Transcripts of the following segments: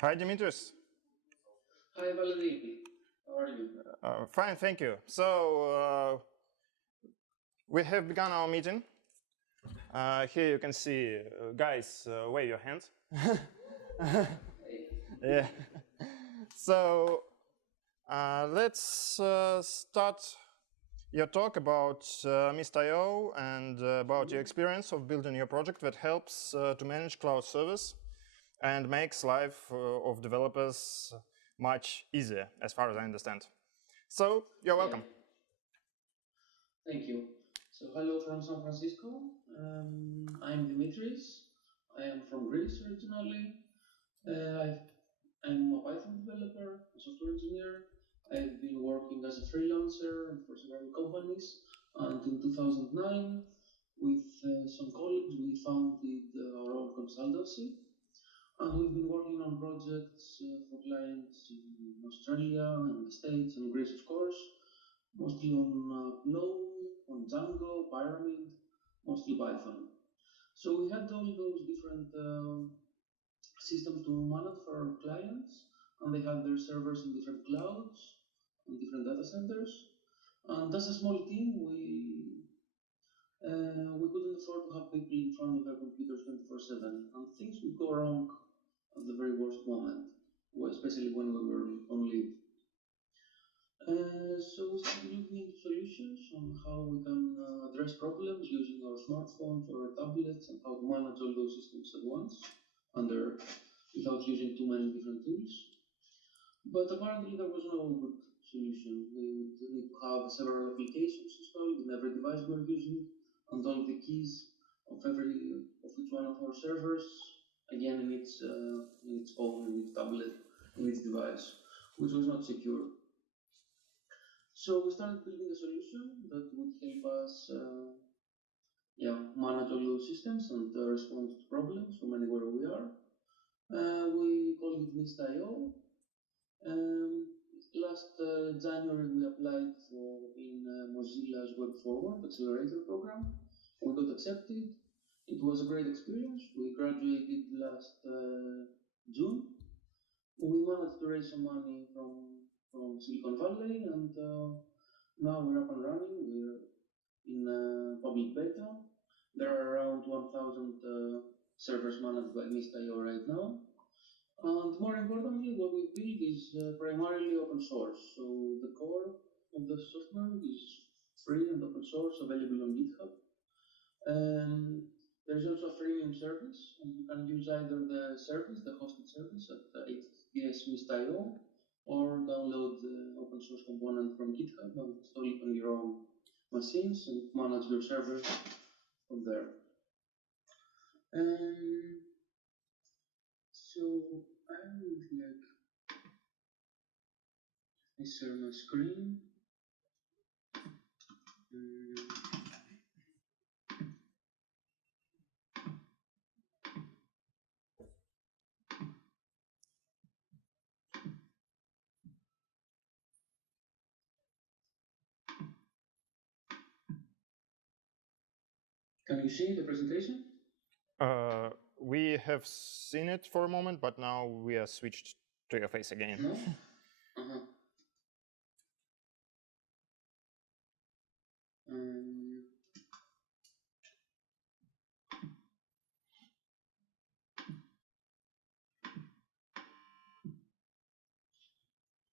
Hi, Dimitris. Hi, Valerie. How are you? Fine, thank you. So, we have begun our meeting. Here you can see, guys, wave your hands. Yeah. So, let's start your talk about Mist.io and about your experience of building your project that helps to manage cloud service and makes life of developers much easier, as far as I understand. So, you're welcome. Thank you. So, hello from San Francisco. I'm Dimitris. I am from Greece originally. I'm a Python developer, a software engineer. I've been working as a freelancer for several companies. And in 2009, with some colleagues, we founded our own consultancy. And we've been working on projects for clients in Australia, in the States, and Greece, of course, mostly on Flow, on Django, Pyramid, mostly Python. So we had all those different systems to manage for our clients, and they had their servers in different clouds and different data centers. And as a small team, we couldn't afford to have people in front of their computers 24/7, and things would go wrong at the very worst moment, especially when we were on leave. So we started looking into solutions on how we can address problems using our smartphones or our tablets and how to manage all those systems at once without using too many different tools. But apparently there was no good solution. We would need to have several applications installed in every device we're using, and all the keys of each one of our servers, again in its phone, in its tablet, in its device, which was not secure. So we started building a solution that would help us manage all those systems and respond to problems from anywhere we are. We called it Mist.io. Last January we applied in Mozilla's Web Forward Accelerator program. We got accepted. It was a great experience. We graduated last June. We managed to raise some money from Silicon Valley, and now we're up and running. We're in public beta. There are around 1,000 servers managed by Mist.io right now. And more importantly, what we build is primarily open source. So the core of the software is free and open source, available on GitHub. There's also a freemium service, and you can use either the hosted service at https Mist.io, or download the open source component from GitHub and install it on your own machines and manage your servers from there. So I would let me share my screen. Can you see the presentation? We have seen it for a moment, but now we are switched to your face again. No?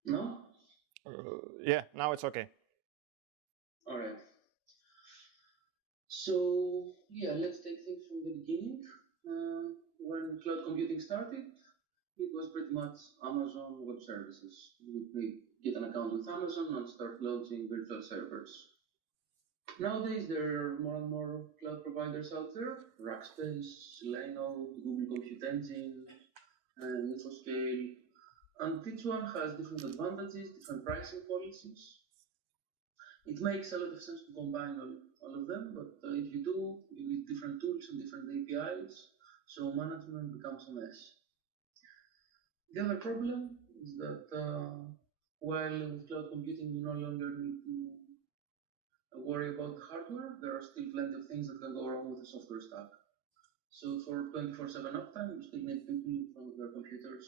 No? Yeah, now it's okay. All right. So yeah, let's take things from the beginning. When cloud computing started, it was pretty much Amazon Web Services. You would get an account with Amazon and start launching virtual servers. Nowadays, there are more and more cloud providers out there: Rackspace, Linode, Google Compute Engine, and Infoscale. And each one has different advantages, different pricing policies. It makes a lot of sense to combine all of them, but if you do, you need different tools and different APIs, so management becomes a mess. The other problem is that while with cloud computing you no longer need to worry about the hardware, there are still plenty of things that can go wrong with the software stack. So for 24/7 uptime, you still need people in front of their computers,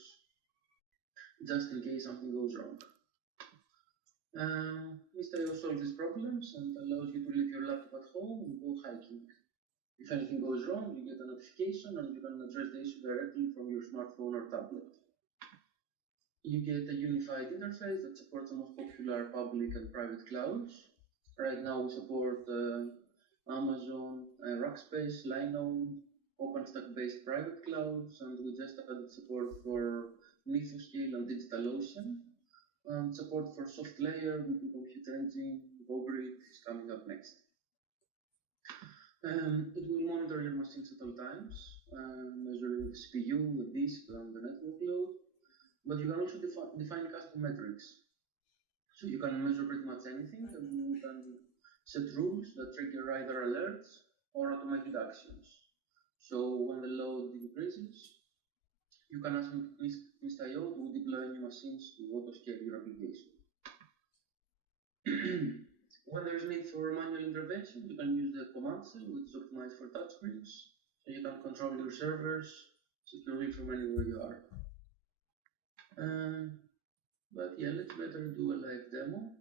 just in case something goes wrong. Mr. solves these problems and allows you to leave your laptop at home and go hiking. If anything goes wrong, you get a notification and you can address the issue directly from your smartphone or tablet. You get a unified interface that supports the most popular public and private clouds. Right now we support Amazon, Rackspace, Linode, OpenStack-based private clouds, and we just added support for Nithoscale and DigitalOcean. And support for soft layer, Google Computer Engine, Gobrit is coming up next. It will monitor your machines at all times, measuring the CPU, the disk, and the network load. But you can also define custom metrics. So you can measure pretty much anything, and you can set rules that trigger either alerts or automated actions. So when the load increases, you can ask Mist.io to deploy new machines to auto-scale your application. When there is need for manual intervention, you can use the command cell, which is optimized for touchscreens, so you can control your servers securely from anywhere you are. But yeah, let's better do a live demo.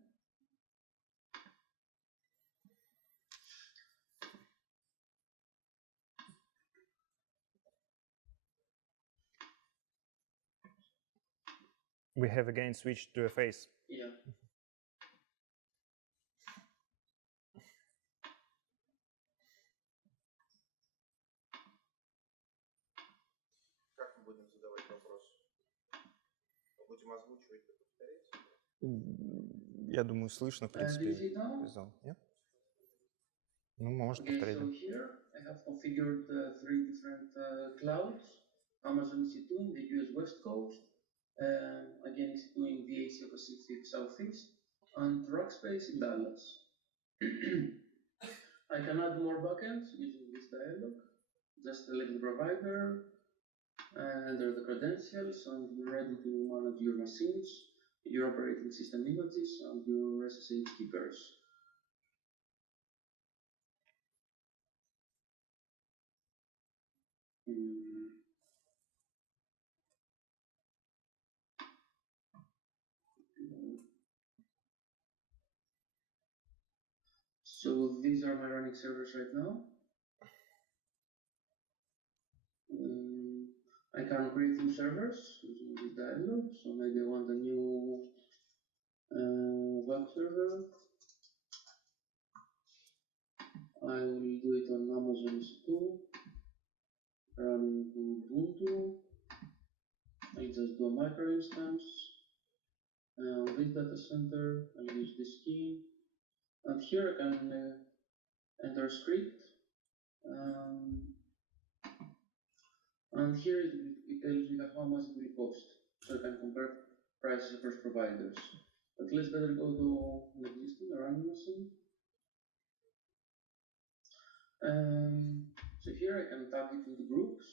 We have again switched to a face. Yeah. Как мы будем задавать вопрос? Будем озвучивать и повторять? Я думаю, слышно, в принципе. Нет? Ну, может повторить. So here I have configured 3 different clouds. Amazon EC2 in the US West Coast, again EC2 in the Asia Pacific Southeast, and Rackspace in Dallas. I can add more backends using this dialog. Just select the provider, enter the credentials, and you're ready to manage your machines, your operating system images, and your SSH keepers. So these are my running servers right now. I can create new servers using this dialog. So maybe I want a new web server. I will do it on Amazon EC2, running Ubuntu. I'll just do a micro instance. This data center, I'll use this key. And here I can enter a script. And here it tells me how much it will cost. So I can compare prices across providers. But let's better go to an existing running machine. So here I can tag it into groups.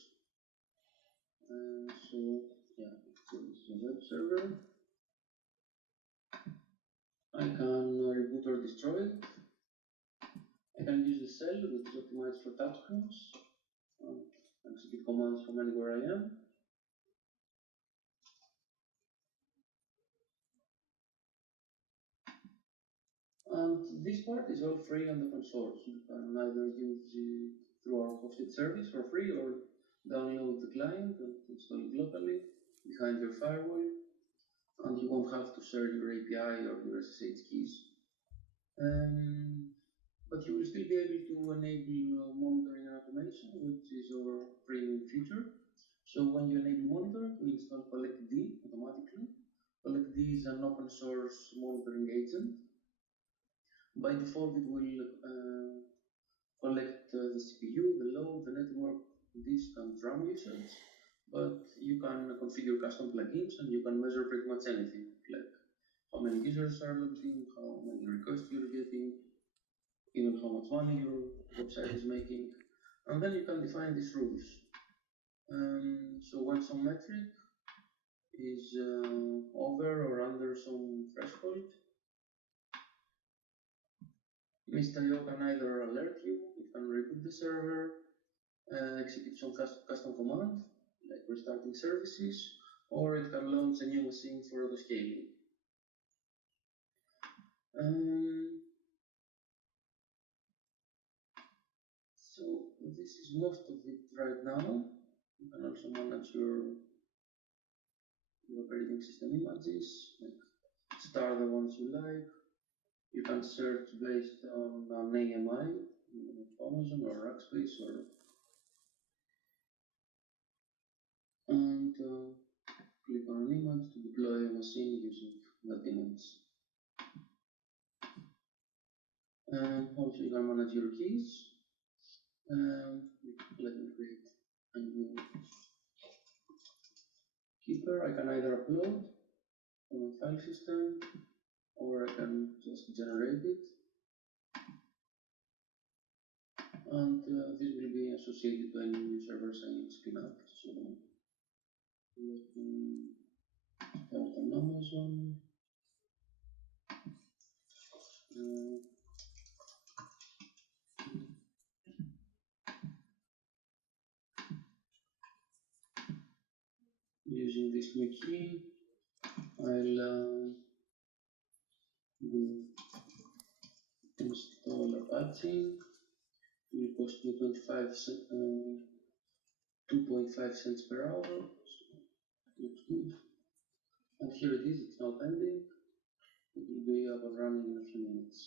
So yeah, it's a web server. I can reboot or destroy it. I can use the cell, which is optimized for touchscreens. Execute commands from anywhere I am. And this part is all free and open source. You can either use it through our hosted service for free or download the client and install it locally behind your firewall. And you won't have to share your API or your SSH keys. But you will still be able to enable monitoring and automation, which is our premium feature. So when you enable monitoring, we install collectd automatically. Collectd is an open source monitoring agent. By default, it will collect the CPU, the load, the network, disk, and RAM usage. But you can configure custom plugins and you can measure pretty much anything, like how many users are logged in, how many requests you're getting, even how much money your website is making. And then you can define these rules. So when some metric is over or under some threshold, Mist.io can either alert you, it can reboot the server, execute some custom command, like restarting services, or it can launch a new machine for auto-scaling. So this is most of it right now. You can also manage your operating system images, like star the ones you like. You can search based on an AMI, Amazon or Rackspace, and click on an image to deploy a machine using that image. Also, you can manage your keys. Let me create a new keeper. I can either upload from a file system, or I can just generate it. And this will be associated to any new servers I spin up. So let me start on Amazon. Using this new key, I'll install Apache. It will cost me 2.5 cents per hour. So looks good. And here it is, it's now pending. It will be up and running in a few minutes.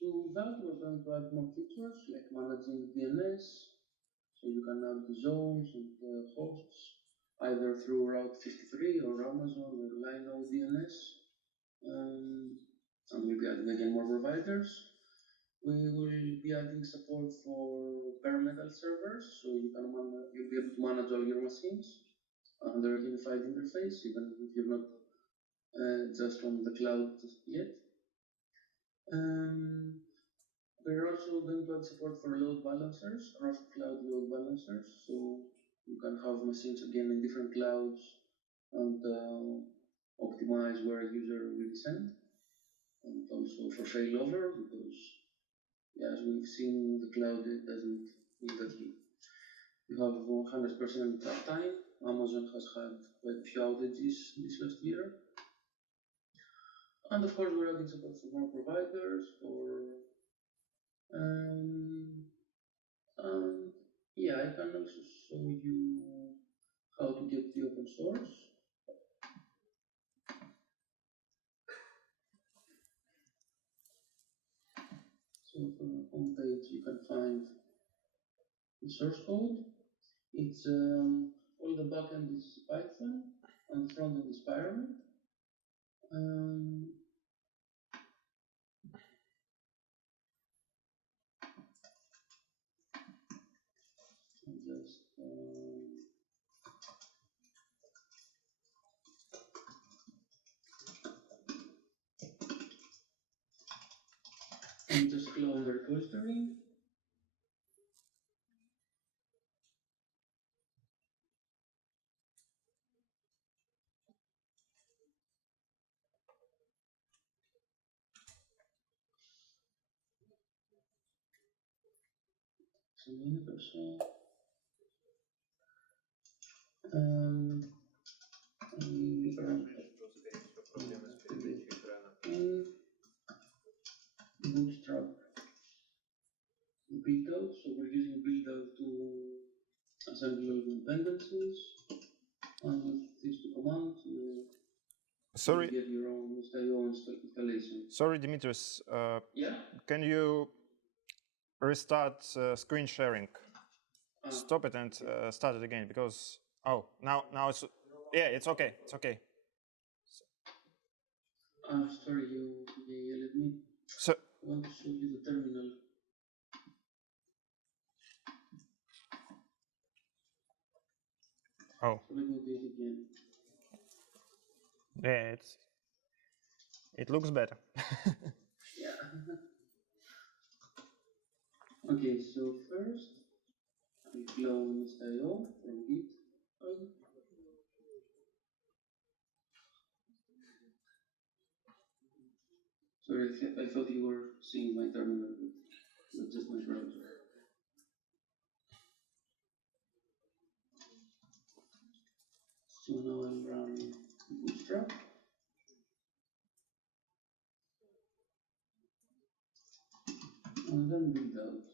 To that, we're going to add more features like managing DNS. So you can add the zones and the hosts either through Route 53 or Amazon or Lino DNS. And we'll be adding again more providers. We will be adding support for bare metal servers, so you'll be able to manage all your machines under a unified interface, even if you're not just on the cloud yet. We're also going to add support for load balancers, rough cloud load balancers, so you can have machines again in different clouds and optimize where a user will send, and also for failover, because as we've seen in the cloud, it doesn't mean that you have 100% uptime. Amazon has had quite a few outages this last year. And of course, we're adding support for more providers, yeah, I can also show you how to get the open source. So from the home page, you can find the source code. It's all the backend is Python and the front end is Pyramid. And just clone the repository. A minute or so. Bootstrap build out, so we're using build out to assemble all the dependencies, and with these two commands you get your own installation. Sorry, Dimitris. Yeah? Can you restart screen sharing? Stop it and start it again, because now it's it's okay. It's okay. I'm sorry, you yelled at me. So I want to show you the terminal. oh So let me do it again. yeah, it looks better. Yeah. Okay, so first we clone list.io from Git. Sorry, I thought you were seeing my terminal, but just my browser. then build out.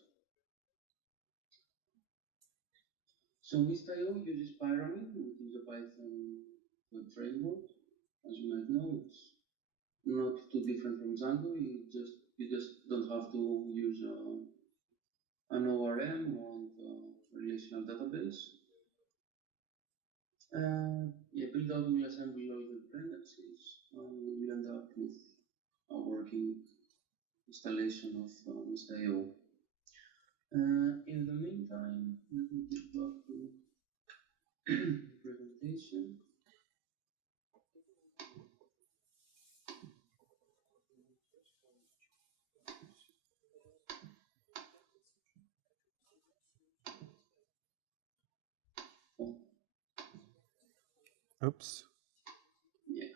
So Mist.io uses Pyramid, which is a Python web framework. As you might know, it's not too different from Django. You just don't have to use an ORM or a relational database. Build out will assemble all the dependencies, and we will end up with a working installation of Mist.io. In the meantime, let me get back to the presentation. Oops. Yeah.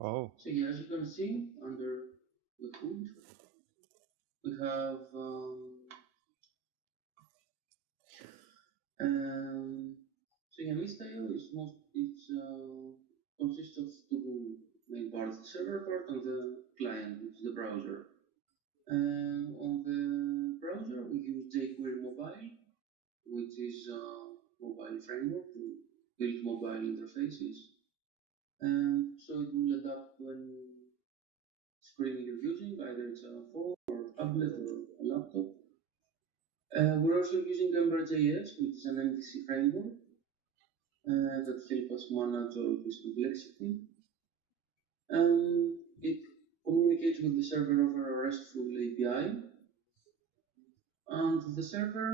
Oh. So yeah, as you can see, under the hood, we have Mist.io consists of two main parts: the server part and the client, which is the browser. On the browser, we use jQuery Mobile, which is a mobile framework to build mobile interfaces. So it will adapt to any screen you're using, either it's a phone or a tablet or a laptop. We're also using Ember.js, which is an MVC framework that helps us manage all this complexity. It communicates with the server over a RESTful API. And the server,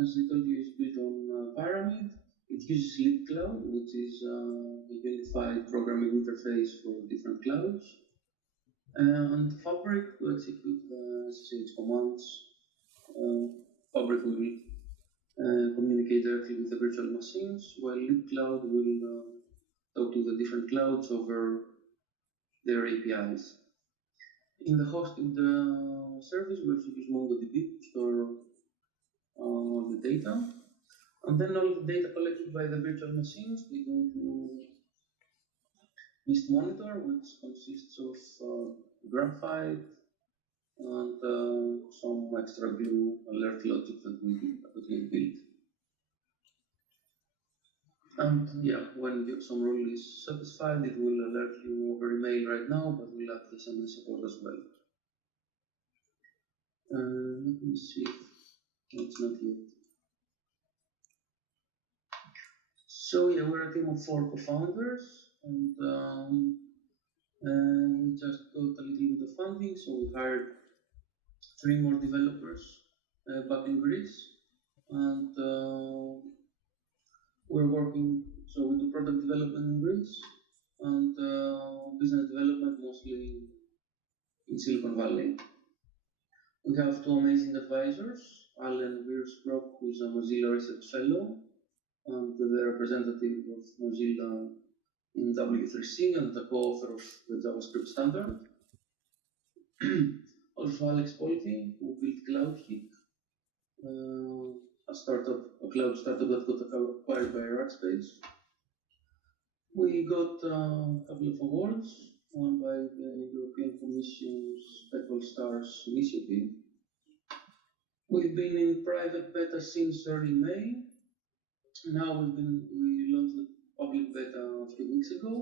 as I told you, is built on Pyramid. It uses libcloud, which is a unified programming interface for different clouds. And Fabric to execute the SSH commands. Fabric will communicate directly with the virtual machines, while libcloud will talk to the different clouds over their APIs. In the service, we also use MongoDB to store all the data. And then all the data collected by the virtual machines, we go to Mist Monitor, which consists of graphite and some extra glue alert logic that we built. And when some rule is satisfied, it will alert you over email right now, but we'll add the SMS support as well. Let me see. It's not yet. So we're a team of 4 co-founders, and we just got a little bit of funding, so we hired 3 more developers back in Greece, and we're working. So we do product development in Greece and business development mostly in Silicon Valley. We have 2 amazing advisors, Alan Wiersbrock, who's a Mozilla Research Fellow and the representative of Mozilla in W3C and the co-author of the JavaScript standard. Also Alex Polti, who built CloudHeat, a cloud startup that got acquired by Rackspace. We got a couple of awards, one by the European Commission's Tech All Stars initiative. We've been in private beta since early May. Now we launched the public beta a few weeks ago.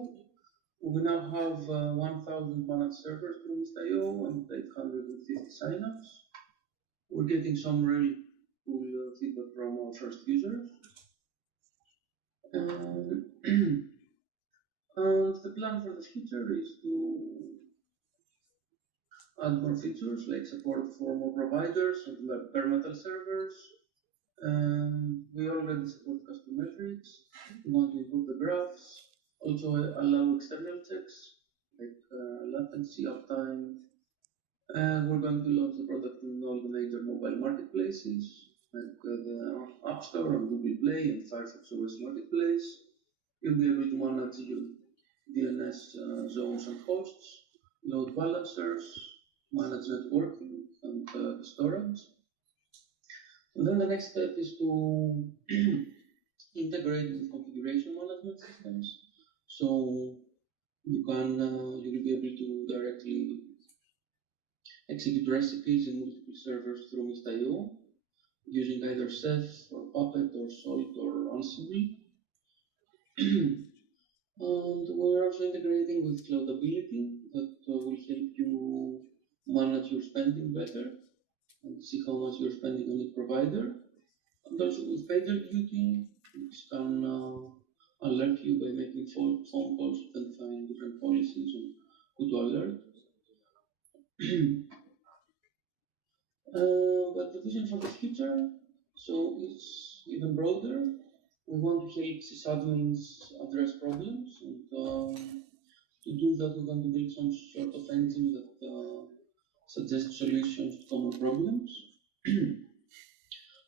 We now have 1,000 managed servers through Mist.io and 850 signups. We're getting some really cool feedback from our first users. And the plan for the future is to add more features like support for more providers and bare metal servers. We already support custom metrics. We want to improve the graphs. Also allow external checks like latency, uptime. We're going to launch the product in all the major mobile marketplaces like the App Store and Google Play and Firefox OS Marketplace. You'll be able to manage your DNS zones and hosts, load balancers, manage networking and storage. And then the next step is to integrate with configuration management systems. So you will be able to directly execute recipes in multiple servers through Mist.io using either Ceph or Puppet or Salt or Ansible. And we're also integrating with Cloudability that will help you manage your spending better and see how much you're spending on each provider. And also with PagerDuty, which can alert you by making phone calls identifying different policies and who to alert. But the vision for the future, so it's even broader. We want to help sysadmins address problems, and to do that, we want to build some sort of engine that suggests solutions to common problems.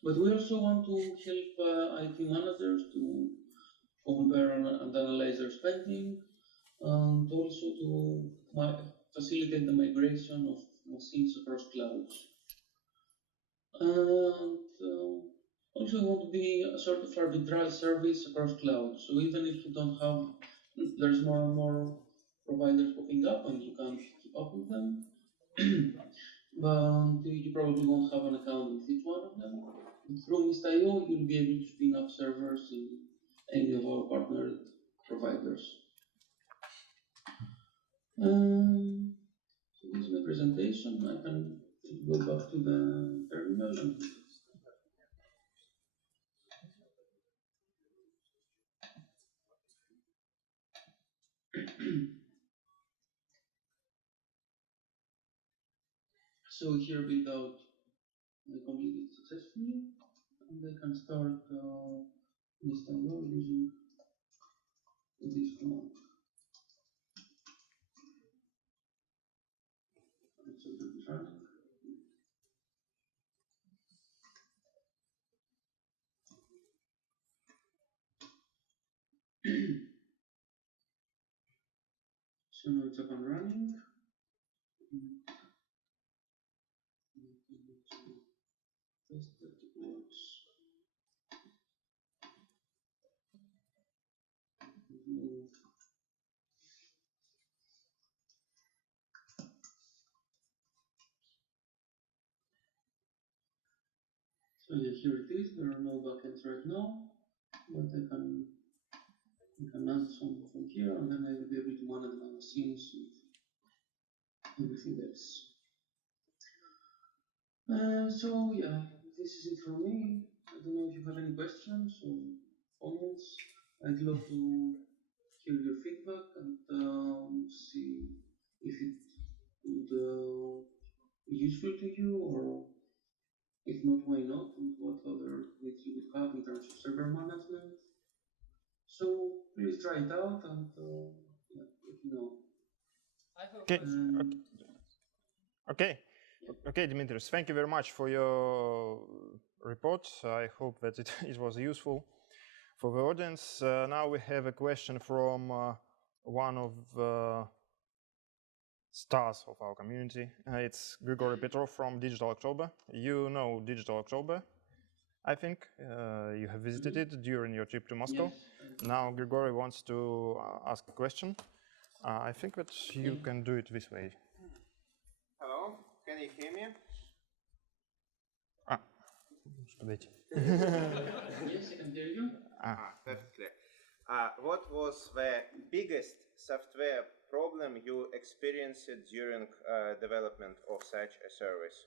But we also want to help IT managers to compare and analyze their spending, and also to facilitate the migration of machines across clouds. And also we want to be a sort of arbitrage service across clouds. So even if you don't have, there's more and more providers popping up and you can't keep up with them, but you probably won't have an account with each one of them. Through Mist.io, you'll be able to spin up servers in any of our partnered providers. So this is my presentation. I can go back to the terminal. And so here build out completed successfully, and I can start Mist.io using this command. So that is running. So now it's up and running. Test that it works. So yeah, here it is. There are no backends right now, but I can add some from here, and then I will be able to manage my machines and everything else. So yeah, this is it from me. I don't know if you have any questions or comments. I'd love to hear your feedback and see if it would be useful to you, or if not, why not, and what other needs you would have in terms of server management. So please try it out and yeah, let me know. Okay. Okay, Dimitris, thank you very much for your report. I hope that it was useful for the audience. Now we have a question from one of the stars of our community. It's Grigory Petrov from Digital October. You know Digital October, I think. You have visited it during your trip to Moscow. Yes. Now Grigory wants to ask a question. I think that you can do it this way. Hello, can you hear me? Yes, I can hear you. Perfectly. What was the biggest software problem you experienced during development of such a service?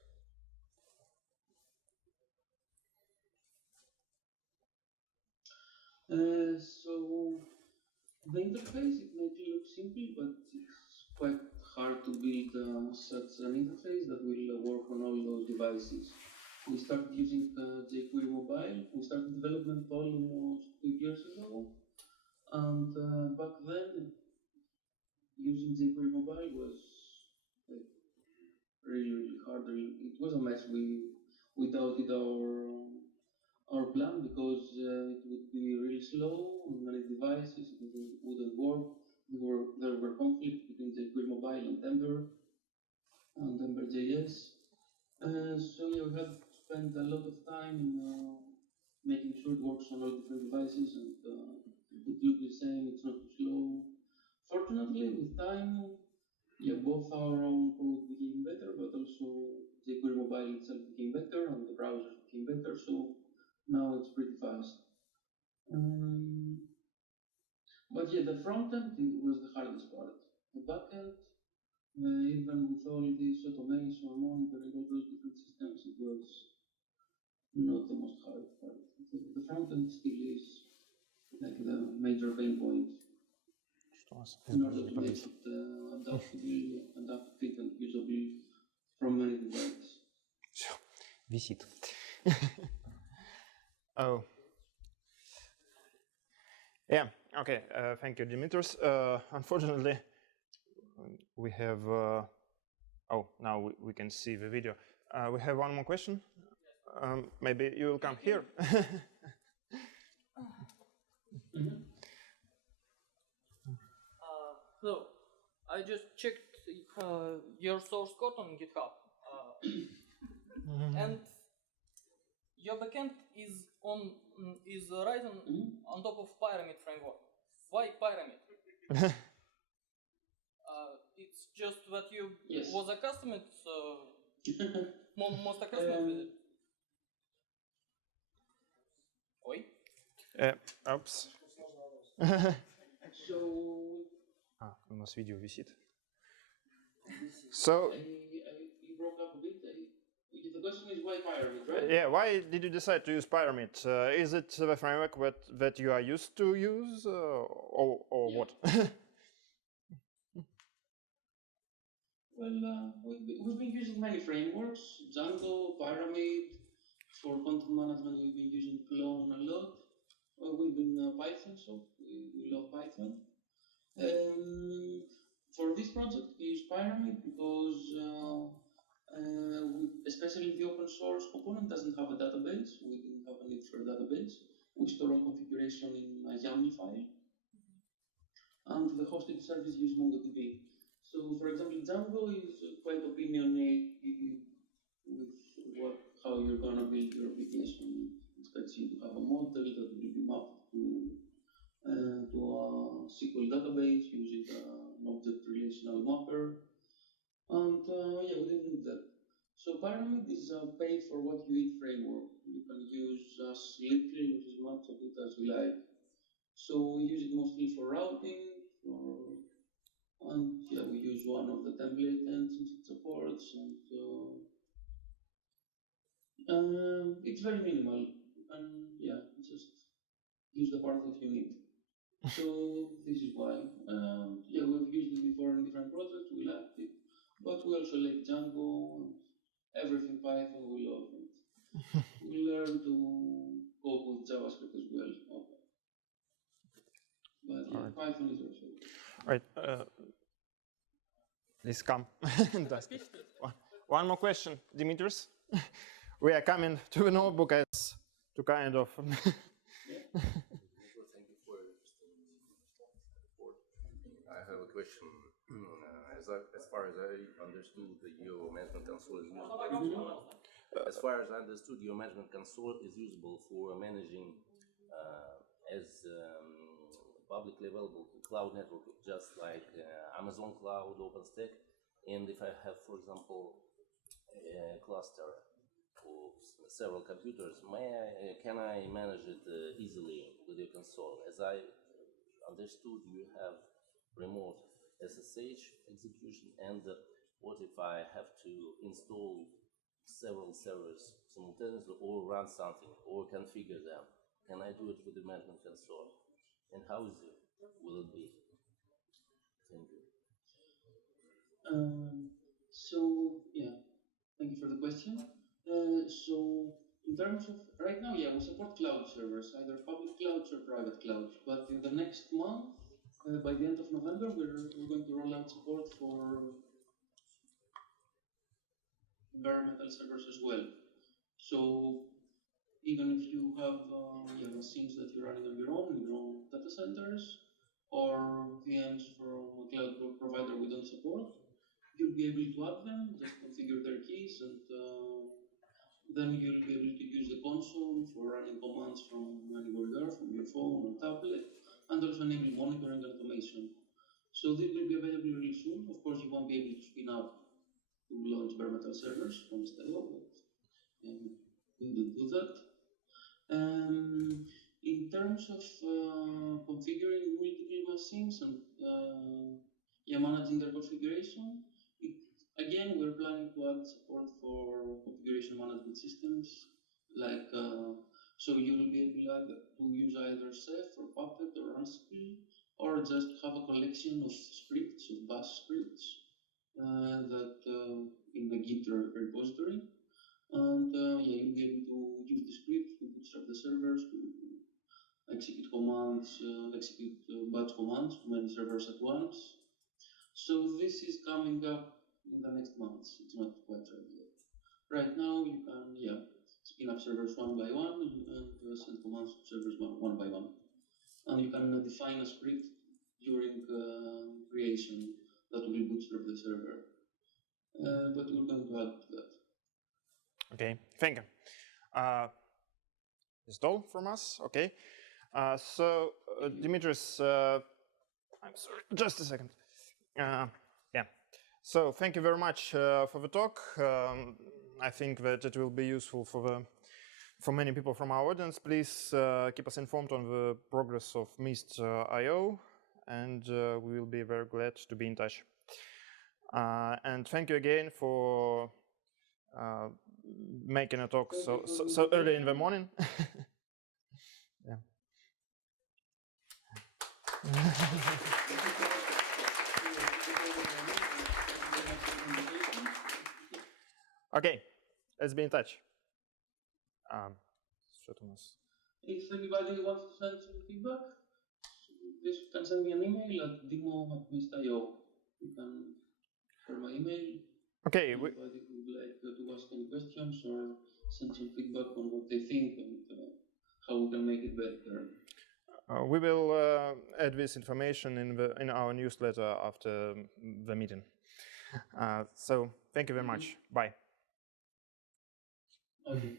So the interface, it may look simple, but it's quite hard to build such an interface that will work on all those devices. We started using jQuery Mobile. We started development almost 2 years ago, and back then, using jQuery Mobile was like, really hard. It was a mess. We doubted our plan because it would be really slow on many devices. It wouldn't work. There were conflicts between jQuery Mobile and Ember.js. So yeah, we had to spend a lot of time making sure it works on all different devices and it looks the same, it's not too slow. Fortunately, with time, both our own code became better, but also jQuery mobile itself became better and the browsers became better, so now it's pretty fast. But the front end was the hardest part. The back end, even with all this automation, monitoring, all those different systems, it was not the most hard part. The front end still is like the major pain point in order to make it adaptable, adaptive and usable from many devices. Все, висит. Oh. Yeah, okay, thank you, Dimitris. Unfortunately, we have, now we can see the video. We have one more question. Maybe you will come here. So, I just checked your source code on GitHub, and your backend is written on top of Pyramid framework. Why Pyramid? It's just that you was accustomed, most accustomed with it. Oi? Oops. So, У нас видео висит. So, you broke up a bit. The question is why Pyramid, right? yeah, why did you decide to use Pyramid? Is it the framework that you are used to use, or what? Well, we've been using many frameworks, Django, Pyramid. For content management, we've been using Clone a lot. We've been Python, so we love Python. For this project, we use Pyramid because especially the open source component doesn't have a database. We didn't have a need for a database. We store our configuration in a YAML file. And the hosted service uses MongoDB. So, for example, Django is quite opinionated with how you're going to build your application. It expects you to have a model that will be mapped to a SQL database using an object relational mapper. And we didn't need that. So Pyramid is a pay for what you eat framework. You can use as little or as much of it as you like. So we use it mostly for routing, and we use one of the template engines it supports, and it's very minimal, and just use the part that you need. So this is why. We've used it before in different projects, we liked it, but we also like Django and everything Python, we love it. We learn to cope with JavaScript as well. But Right. Python is also good. Right. Please come. One more question, Dimitris. We are coming to the notebook as to kind of. Thank you for your interesting report. I have a question. As far as I understood, your management console is usable. As far as I understood, your management console is usable for managing as publicly available cloud network, just like Amazon Cloud, OpenStack. And if I have, for example, a cluster of several computers, can I manage it easily with your console? As I understood, you have remote SSH execution, and what if I have to install several servers simultaneously or run something or configure them? Can I do it with the management console? And how easy will it be? Thank you. Thank you for the question. So in terms of right now, we support cloud servers, either public clouds or private clouds. But in the next month, by the end of November, we're going to roll out support for bare metal servers as well. So even if you have machines that you're running on your own data centers, or VMs from a cloud provider we don't support, you'll be able to add them, just configure their keys, and Then you'll be able to use the console for running commands from anywhere you are, from your phone or tablet, and also enable monitoring and automation. So this will be available really soon. Of course, you won't be able to spin up to launch bare metal servers from Style, but we will do that. In terms of configuring multiple machines and managing their configuration, again, we're planning to add support for configuration management systems, like so you will be able to use either Ceph or Puppet or Ansible, or just have a collection of scripts, of bash scripts, that in the Git repository. And you'll be able to use the scripts to bootstrap the servers, to execute commands, execute batch commands to many servers at once. So this is coming up in the next months. It's not quite ready yet. Right now, you can spin up servers one by one and send commands to servers one by one. And you can define a script during creation that will bootstrap the server. But we're going to add to that. Okay, thank you. Is all from us? Okay. So, Dimitris, I'm sorry, just a second. So, thank you very much for the talk. I think that it will be useful for many people from our audience. Please keep us informed on the progress of Mist.io, and we will be very glad to be in touch. And thank you again for making a talk so early in the morning. Yeah. Okay, let's be in touch. If anybody wants to send some feedback, you can send me an email at demo@mist.io. You can share my email. Okay. Anybody would like to ask any questions or send some feedback on what they think and how we can make it better. We will add this information in our newsletter after the meeting. So thank you very much. Bye. Okay.